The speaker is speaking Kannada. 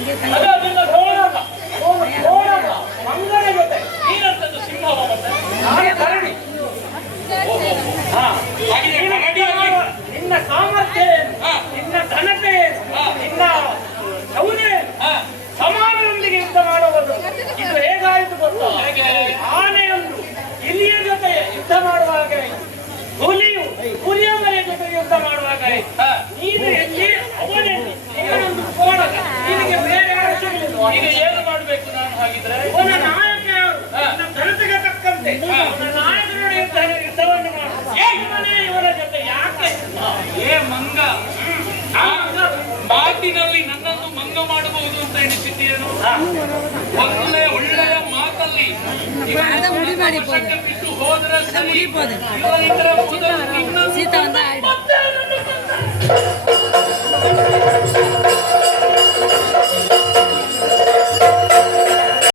ಅದರಿಂದ ಗೋಳಲ್ಲ, ಮಂಗನ ಜೊತೆ ನೀನಂತದ್ದು ಸಿಂಹವ ಮತ್ತೆ ನಾನು ಕರಡಿ. ನಿನ್ನ ಸಾಮರ್ಥ್ಯ ಏನು, ನಿನ್ನ ಘನತೆ ಏನು, ನಿನ್ನ ಶೌರ್ಯ ಸಮಾನರೊಂದಿಗೆ ಯುದ್ಧ ಮಾಡುವುದು ಇದು ಹೇಗಾಯಿತು ಗೊತ್ತಾ? ಆನೆಯೊಂದು ಇಲಿಯ ಜೊತೆ ಯುದ್ಧ ಮಾಡುವಾಗ, ಹುಲಿಯ ಮನೆಯ ಜೊತೆ ಯುದ್ಧ ಮಾಡುವಾಗ ನೀನು ಎಲ್ಲಿ ಅವನೆಲ್ಲಿ ಇವನೊಂದು ಕೋಣಗ, ನಿನಗೆ ಬೇರೆ ಅವಶ್ಯವಿಲ್ಲ. ಈಗ ಏನು ಮಾಡಬೇಕು ನಾನು ಹಾಗಿದ್ರೆ? ಅವನ ನಾಯಕ ಘನತೆಗೆ ತಕ್ಕಂತೆ ಅವನ ನಾಯಕನೊಡ ಯುದ್ಧವನ್ನು ಮಾಡು. ಇವನ ಜೊತೆ ಯಾಕೆ ಮಂಗ ಮಾತಿನಲ್ಲಿ ನನ್ನನ್ನು ಮಂಗ ಮಾಡಬಹುದು ಅಂತ ಎಣಿಸಿದ್ದೇನು? ಒಳ್ಳೆಯ ಮಾತಲ್ಲಿ ಬಿಟ್ಟು ಹೋದ್ರೆ ಸರಿ.